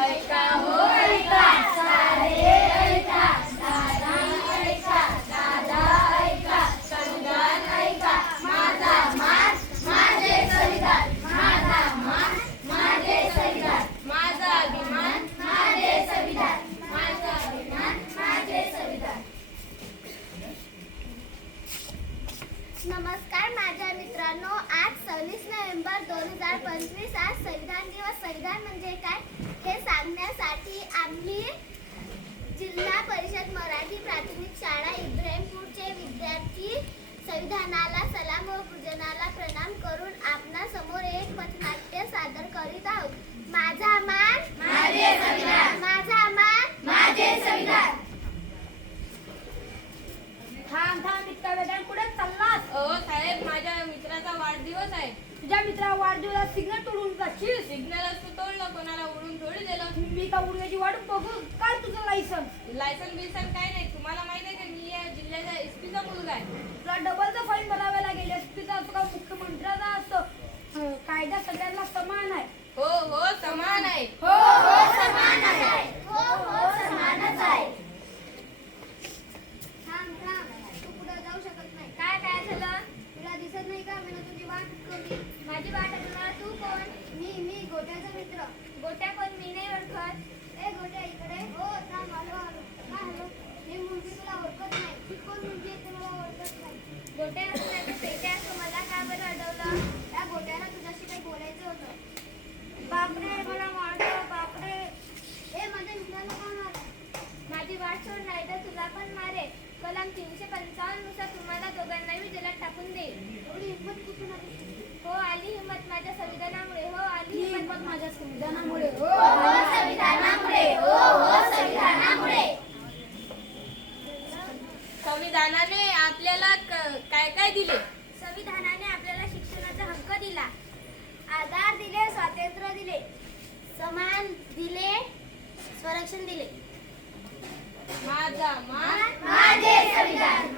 ऐका हो ऐका, सारे ऐका, दादा ऐका, दादा ऐका, संविधान ऐका, माझा मान माझे संविधान, माझा मान माझे संविधान, माझा अभिमान माझे संविधान, माझा अभिमान माझे संविधान. नमस्कार माझ्या मित्रांनो, आज 26 नोव्हेंबर 2025 आज संविधान दिवस. संविधान म्हणजे काय हे सांगण्यासाठी आम्ही जिल्हा परिषद मराठी प्राथमिक शाळा इब्राहिमपूरचे विद्यार्थी संविधानाला सलाम व पूजनाला प्रणाम करून आपणा समोर एक पथनाट्य सादर करीत आहोत. माझा मान माझे संविधान, माझा मान माझे संविधान. थांब थांब इतका वेगाने कुठे चाललास? साहेब, माझ्या मित्राचा वाढदिवस आहे. तुझ्या मित्रा वाढदिवसाला सिग्नल तोडून जाशील? सिग्नल तोडलं, कोणाला उडून थोडी दिलं. मी का उडण्याची वाट बघू? काढ तुझं लायसन्स. लायसन बिसन काय नाही. तुम्हाला माहित आहे का मी या जिल्ह्याच्या एसपीचा मुलगा आहे. तुला डबलचा फाईन भरावा लागेल. एसपीचा असतो का मुख्यमंत्र्याचा असतो? कायदा सगळ्यांना समान आहे. हो हो समान आहे. हो हो समान आहे. हो हो समानच आहे. थांब थांब, तू पुढे जाऊ शकत नाही. काय झालं? तुला दिसत नाही का मी तुझी वाट कोणी? माझी वाट असणार. तू कोण? मी गोट्याचा मित्र. गोट्या कोण? मी नाही ओळखत. ए गोट्या इकडे. हो थांब, आलो आलो. काय हॅलो? ही मुलगी तुला ओळखत नाही. ती कोण मुलगी आहे ते मला ओळखत नाही. गोट्या असणार पेट्या असतो. मला का बरं अडवलं? त्या गोट्याला तुझ्याशी काही बोलायचं होतं. बापरे, मला मारलं. बापरे, ए माझ्या मित्राला का मारलं? माझी वाट सोड नाही तर तुला पण मारे. कलम 355 नुसार तुम्हाला दोघांनाही जेलात टाकून देईल. एवढी हिंमत कुठून आली? हो आली हिंमत माझ्या संविधानामुळे. हो आली हिंमत माझ्या संविधानामुळे. हो हो संविधानामुळे. हो हो संविधानामुळे. संविधानाने आपल्याला काय काय दिले? संविधानाने आपल्याला शिक्षणाचा हक्क दिला, आधार दिले, स्वातंत्र्य दिले, समान दिले, संरक्षण दिले. माझा मान माझे संविधान,